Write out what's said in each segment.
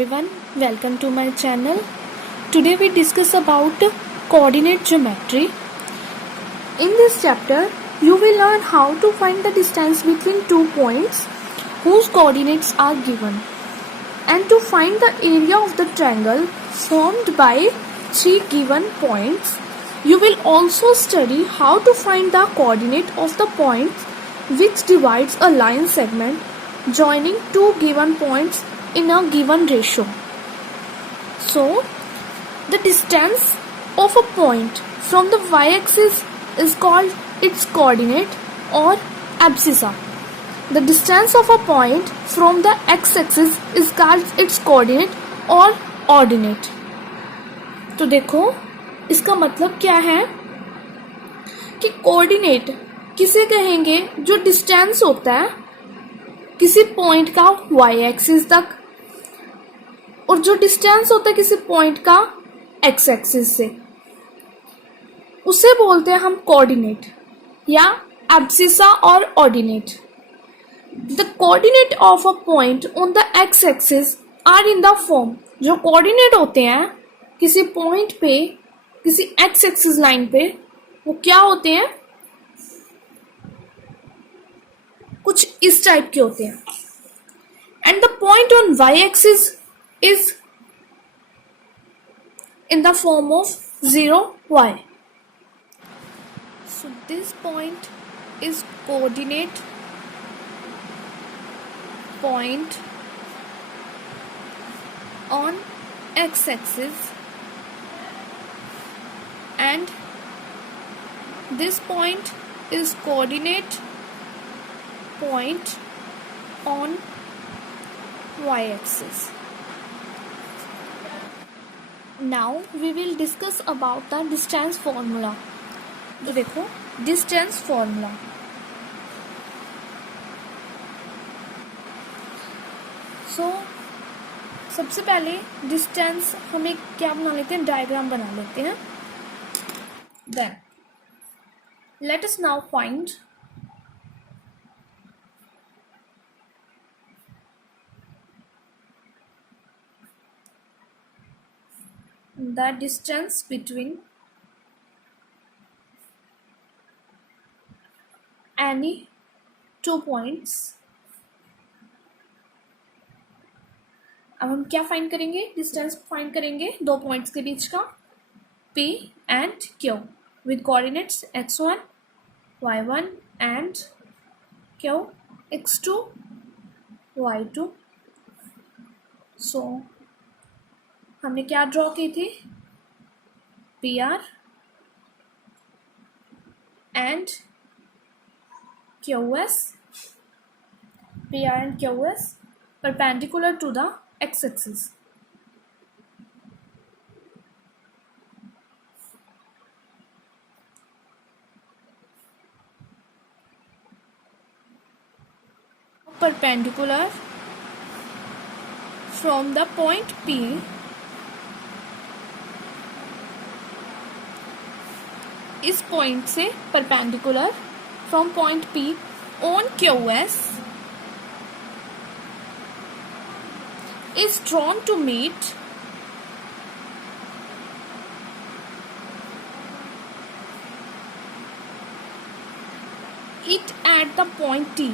everyone, welcome to my channel. Today we discuss about coordinate geometry. In this chapter, you will learn how to find the distance between two points whose coordinates are given and to find the area of the triangle formed by three given points. You will also study how to find the coordinate of the point which divides a line segment joining two given points in a given ratio. So, the distance of a point from the y-axis is called its coordinate or abscissa. The distance of a point from the x-axis is called its coordinate or ordinate. तो देखो इसका मतलब क्या है कि coordinate किसे कहेंगे जो डिस्टेंस होता है किसी पॉइंट का वाई एक्सिस तक और जो डिस्टेंस होता है किसी पॉइंट का एक्स एक्सिस से, उसे बोलते हैं हम कोऑर्डिनेट या एब्सिसा और ordinate. The coordinate of a point on the x axis are in the form. जो कोऑर्डिनेट होते हैं किसी पॉइंट पे किसी एक्स एक्सिस लाइन पे, वो क्या होते हैं, कुछ इस टाइप के होते हैं. And the point on y axis is in the form of 0 y. So this point is coordinate point on x-axis and this point is coordinate point on y-axis. Now we will discuss about the distance formula. तो देखो distance formula. So सबसे पहले distance हमें क्या बना लेते हैं, diagram बना लेते हैं. Then let us now find the distance between any two points. अब हम क्या फाइंड करेंगे, डिस्टेंस फाइंड करेंगे दो पॉइंट्स के बीच का P and Q with coordinates x1, y1 and Q x2, y2. So हमने क्या ड्रॉ की थी, PR and QS, PR and QS perpendicular to the x-axis. Perpendicular from the point P इस point से perpendicular from point P on QS is drawn to meet it at the point T.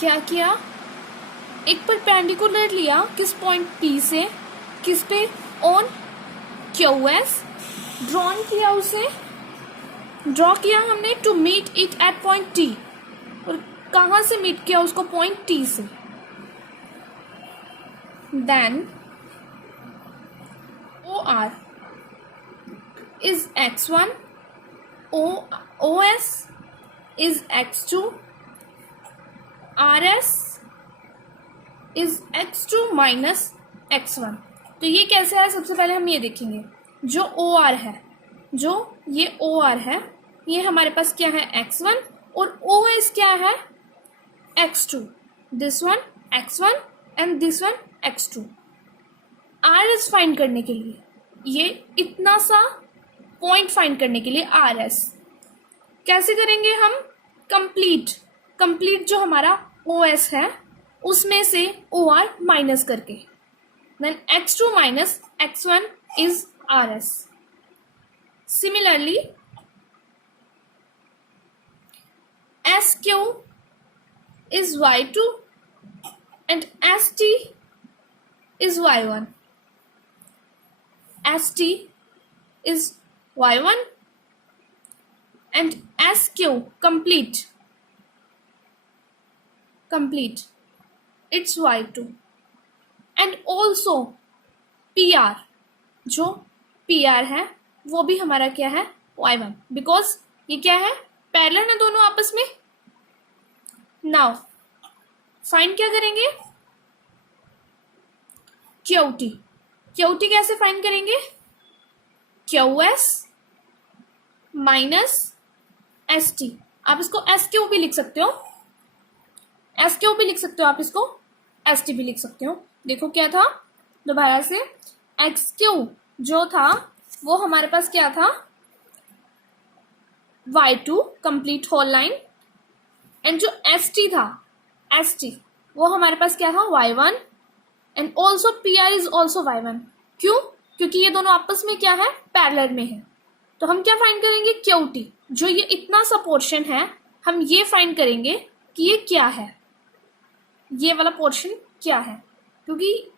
क्या किया, एक perpendicular लिया किस point P से, किस पे, ऑन QS, ड्रॉन किया, उसे ड्रॉ किया हमने to meet it at point T. और कहाँ से मीट किया उसको, पॉइंट T से. Then OR is x1, OS is x2, RS is x2 minus x1. तो ये कैसे है, सबसे पहले हम ये देखेंगे. जो OR है, जो ये OR है, ये हमारे पास क्या है, x1, और OS क्या है, x2. This one x1 and this one x2. RS find करने के लिए, ये इतना सा पॉइंट फाइंड करने के लिए RS कैसे करेंगे हम, कंप्लीट कंप्लीट जो हमारा ओ एस है उसमें से ओ आर माइनस करके, then x2 minus x1 is R S. Similarly SQ is Y2 and ST is Y1. ST is Y1 and SQ complete it's Y2 and also PR जो PR है वो भी हमारा क्या है Y1 बिकॉज ये क्या है पैरेलल है दोनों आपस में. नाउ फाइंड क्या करेंगे क्यूटी कैसे फाइंड करेंगे QS माइनस ST. आप इसको SQ भी लिख सकते हो, SQ भी लिख सकते हो, आप इसको ST भी लिख सकते हो. देखो क्या था दोबारा से XQ जो था वो हमारे पास क्या था Y2 complete whole line and जो ST था ST वो हमारे पास क्या था Y1 and also PR is also Y1. क्यों? क्योंकि ये दोनों आपस में क्या है पैरेलल में है. तो हम क्या फाइंड करेंगे QT जो ये इतना सा पोर्शन है हम ये फाइंड करेंगे कि ये क्या है, ये वाला पोर्शन क्या है, क्योंकि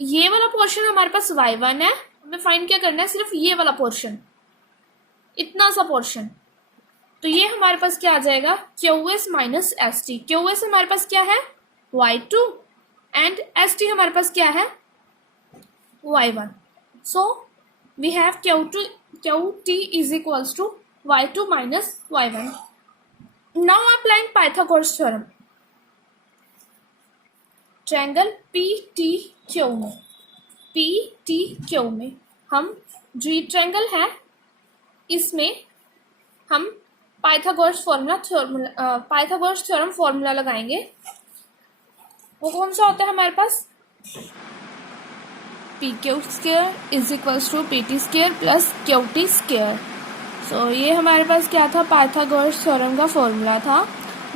ये वाला पोर्शन हमारे पास Y1 है, हमें फाइंड क्या करना है सिर्फ ये वाला पोर्शन, इतना सा पोर्शन. तो ये हमारे पास क्या आ जाएगा QS माइनस ST. QS हमारे पास क्या है Y2 एंड ST हमारे पास क्या है Y1. So we have QT is equals to Y2 minus Y1. Now applying Pythagoras theorem. Triangle PTQ में हम जो ये ट्रायंगल है इसमें हम पाइथागोरस थ्योरम फॉर्मूला लगाएंगे. वो कौन सा होता है हमारे पास PQ square is equals to PT square plus QT square. So ये हमारे पास क्या था पाइथागोरस थ्योरम का फॉर्मूला था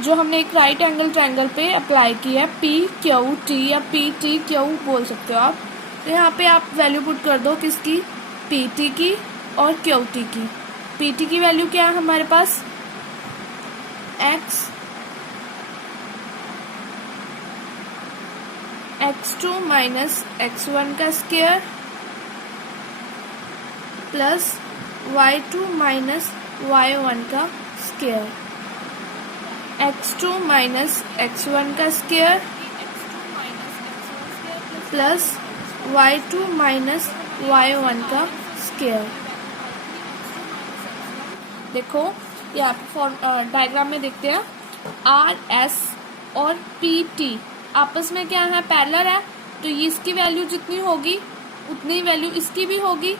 जो हमने एक राइट एंगल ट्रायंगल पे अप्लाई किया है. PQT या PTQ बोल सकते हो आप. तो यहाँ पे आप वैल्यू पुट कर दो किसकी PT की और QT की. PT की वैल्यू क्या है हमारे पास x2 माइनस x1 का square plus y2 minus y1 का स्क्वायर. x2 माइनस x1 का square plus y2 minus y1 का स्क्वायर. देखो यहाँ डायग्राम में देखते हैं RS और PT आपस में क्या है पैरेलल है, तो ये इसकी वैल्यू जितनी होगी उतनी वैल्यू इसकी भी होगी.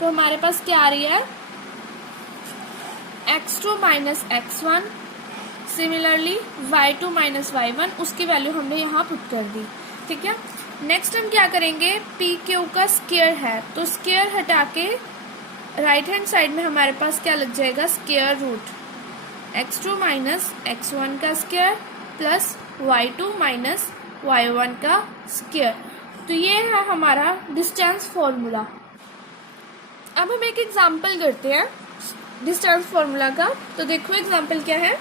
तो हमारे पास क्या आ रही है x2 minus x1 similarly y2 minus y1 उसकी वैल्यू हमने यहाँ पुट कर दी. ठीक है. नेक्स्ट हम क्या करेंगे PQ का स्क्वायर है तो स्क्वायर हटा के राइट हैंड साइड में हमारे पास क्या लग जाएगा square root x2 minus x1 का square plus y2 minus y1 का स्क्वायर. तो ये है हमारा डिस्टेंस फॉर्मूला. अब हम एक एग्जांपल करते हैं डिस्टेंस फॉर्मूला का. तो देखो एग्जांपल क्या है,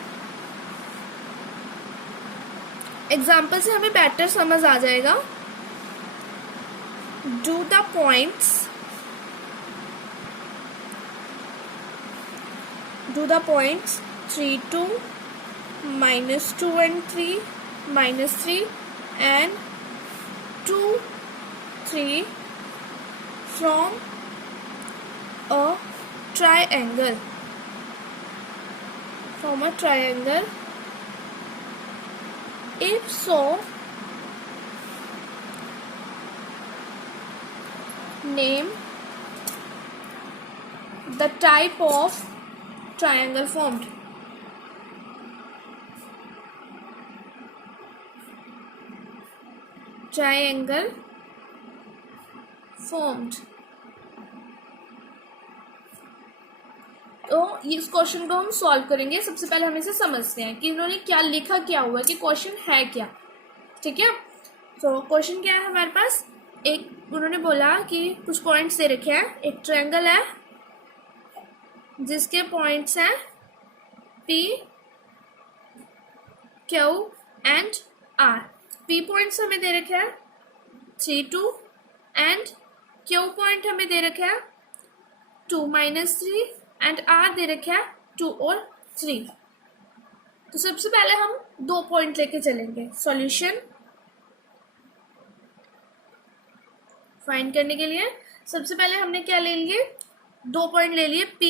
एग्जांपल से हमें बेटर समझ आ जाएगा. Do the points 3 2 minus 2 and 3 minus 3 and 2 3 from a triangle if so name the type of triangle formed. Triangle formed. तो इस क्वेश्चन को हम सॉल्व करेंगे। सबसे पहले हम इसे समझते हैं कि इन्होंने क्या लिखा, क्या हुआ, कि क्वेश्चन है क्या। ठीक है, तो क्वेश्चन क्या है हमारे पास, एक उन्होंने बोला कि कुछ पॉइंट्स दे रखे हैं, एक ट्रायंगल है जिसके पॉइंट्स हैं P, Q and R। P points हमें दे रखे हैं 3, 2 एंड Q पॉइंट हमें दे रखे हैं 2, -3 एंड R दे रखे हैं 2 और 3। तो सबसे पहले हम 2 पॉइंट लेके चलेंगे। सॉल्यूशन फाइंड करने के लिए सबसे पहले हमने क्या ले लिए, 2 पॉइंट ले लिए P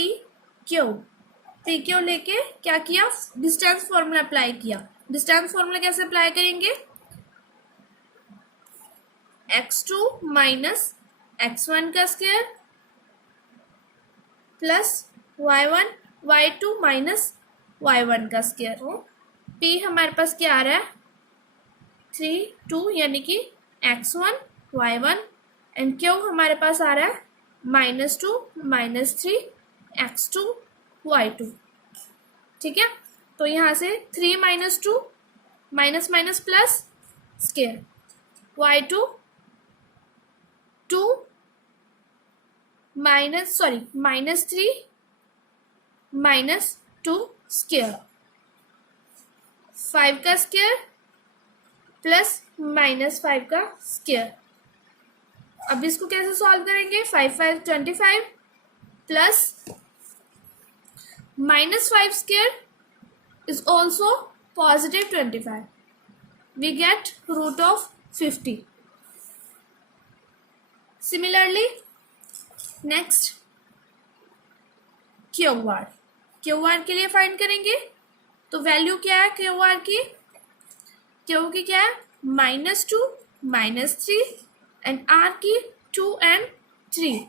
Q लेके क्या किया, डिस्टेंस फॉर्मूला अप्लाई किया। डिस्टेंस फॉर्मूला कैसे अप्लाई करेंगे, x2 माइनस x1 का square plus y2 minus y1 का स्क्वायर। P हमारे पास क्या आ रहा है 3, 2 यानी कि x1 y1 एंड Q हमारे पास आ रहा है -2 -3 x2 y2। ठीक है, तो यहाँ से 3 - 2 minus minus plus square, y2 2 -3 -2 square, 5 का स्क्वायर प्लस -5 का स्क्वायर। अब इसको कैसे सॉल्व करेंगे, 5 5 25 plus -5 square is also positive 25. We get root of 50. Similarly, next QR के लिए फाइंड करेंगे। तो वैल्यू क्या है QR की, Q की क्या है -2 -3 एंड R की 2 and 3।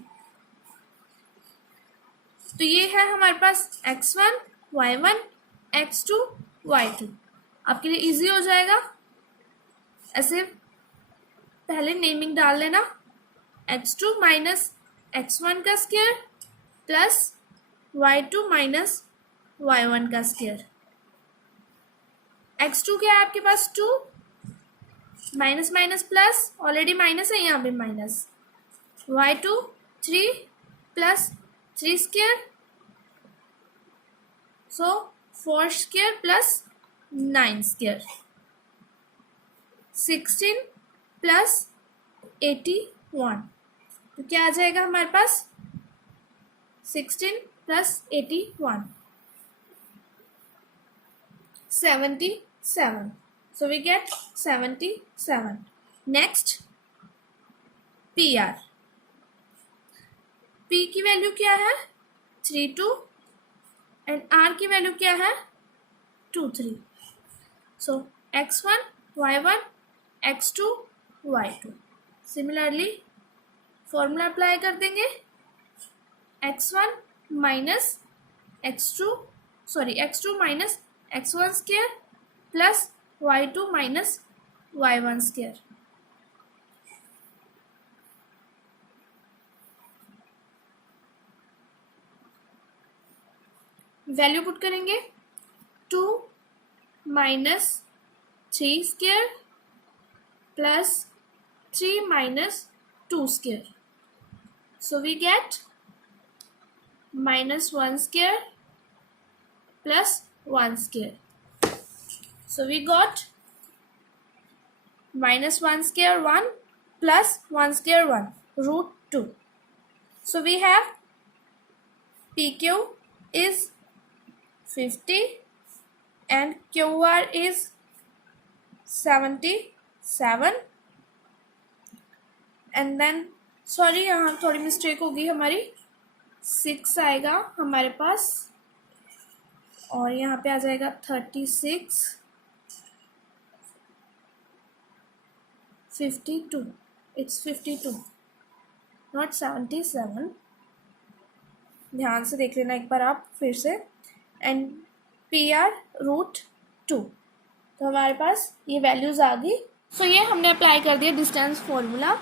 तो ये है हमारे पास x1 y1 x2 y2। आपके लिए इजी हो जाएगा, ऐसे पहले नेमिंग डाल लेना, x2 माइनस x1 का square plus y2 minus y1 का स्क्वायर। x2 क्या है आपके पास 2, minus minus plus, already minus है यहाँ पे माइनस, y2 3 प्लस 3 स्क्वायर, सो 4 स्क्वायर प्लस 9 स्क्वायर, 16 प्लस 81। तो क्या आ जाएगा हमारे पास 16 plus 81 77। So we get 77. Next PR, P की वैल्यू क्या है 3 2 एंड R की वैल्यू क्या है 2 3। So x1 y1 x2 y2। Similarly formula apply कर देंगे, x1 minus x2 minus x1 square plus y2 minus y1 square. Value put करेंगे 2 minus 3 square plus 3 minus 2 square. So we get -1 square plus 1 square. So we got -1 square 1 plus 1 square 1 root 2. So we have PQ is 50 and QR is 77 and then sorry यहाँ थोड़ी mistake होगी हमारी, 6 आएगा हमारे पास और यहाँ पे आ जाएगा 36 52। It's 52 not 77। ध्यान से देख लेना एक बार आप फिर से। And PR root 2। तो हमारे पास ये वैल्यूज आ गई। सो ये हमने अप्लाई कर दिया डिस्टेंस फॉर्मूला।